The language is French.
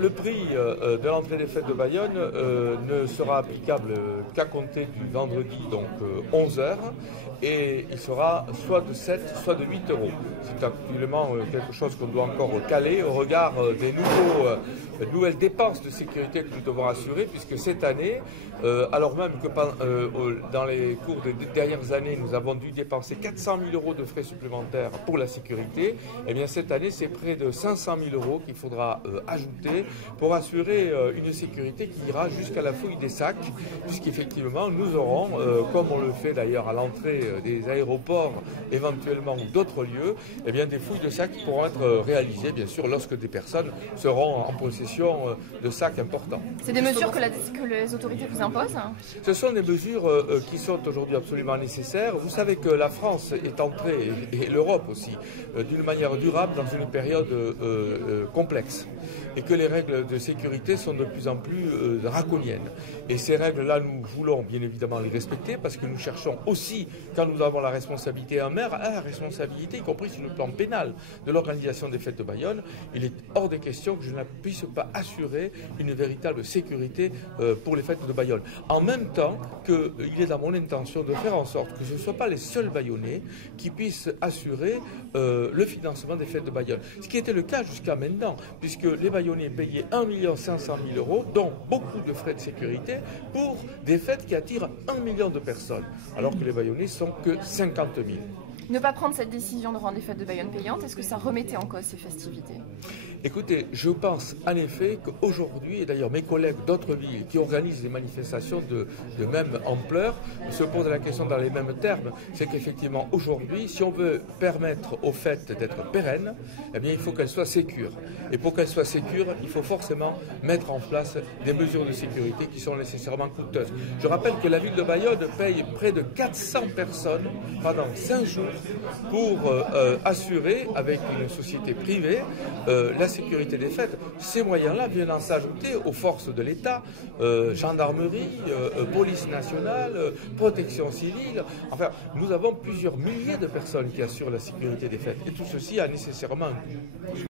le prix de l'entrée des fêtes de Bayonne ne sera applicable qu'à compter du vendredi, donc 11 h, et il sera soit de 7, soit de 8 euros. C'est actuellement quelque chose qu'on doit encore caler au regard des nouvelles dépenses de sécurité que nous devons assurer, puisque cette année, alors même que dans les cours des dernières années, nous avons dû dépenser 400 000 euros de frais supplémentaires pour la sécurité, eh bien cette année, c'est près de 500 000 euros qu'il faudra ajouter pour assurer une sécurité qui ira jusqu'à la fouille des sacs, puisqu'effectivement, nous aurons, comme on le fait d'ailleurs à l'entrée des aéroports, éventuellement ou d'autres lieux, eh bien des fouilles de sacs qui pourront être réalisées, bien sûr, lorsque des personnes seront en possession de sacs importants. C'est des mesures que les autorités vous imposent? Ce sont des mesures qui sont aujourd'hui absolument nécessaires. Vous savez que la France est entrée, et l'Europe aussi, d'une manière durable dans une période complexe, et que les règles de sécurité sont de plus en plus draconiennes. Et ces règles-là, nous voulons bien évidemment les respecter, parce que nous cherchons aussi, quand nous avons la responsabilité en mer, à la responsabilité, y compris sur le plan pénal, de l'organisation des fêtes de Bayonne. Il est hors des questions que je ne puisse pas assurer une véritable sécurité pour les fêtes de Bayonne. En même temps qu'il est dans mon intention de faire en sorte que ce ne soient pas les seuls Bayonnais qui puissent assurer le financement des fêtes de Bayonne. Ce qui était le cas jusqu'à maintenant, puisque les Bayonnais payaient 1 500 000 euros, dont beaucoup de frais de sécurité, pour des fêtes qui attirent 1 million de personnes, alors que les Bayonnais sont que 50 000. Ne pas prendre cette décision de rendre les fêtes de Bayonne payantes, est-ce que ça remettait en cause ces festivités? Écoutez, je pense en effet qu'aujourd'hui, et d'ailleurs mes collègues d'autres villes qui organisent des manifestations de même ampleur se posent la question dans les mêmes termes. C'est qu'effectivement aujourd'hui, si on veut permettre aux fêtes d'être pérennes, eh bien il faut qu'elles soient sécures. Et pour qu'elles soient sécures, il faut forcément mettre en place des mesures de sécurité qui sont nécessairement coûteuses. Je rappelle que la ville de Bayonne paye près de 400 personnes pendant 5 jours pour assurer, avec une société privée, la sécurité des fêtes. Ces moyens-là viennent en s'ajouter aux forces de l'État, gendarmerie, police nationale, protection civile. Enfin, nous avons plusieurs milliers de personnes qui assurent la sécurité des fêtes. Et tout ceci a nécessairement un coût.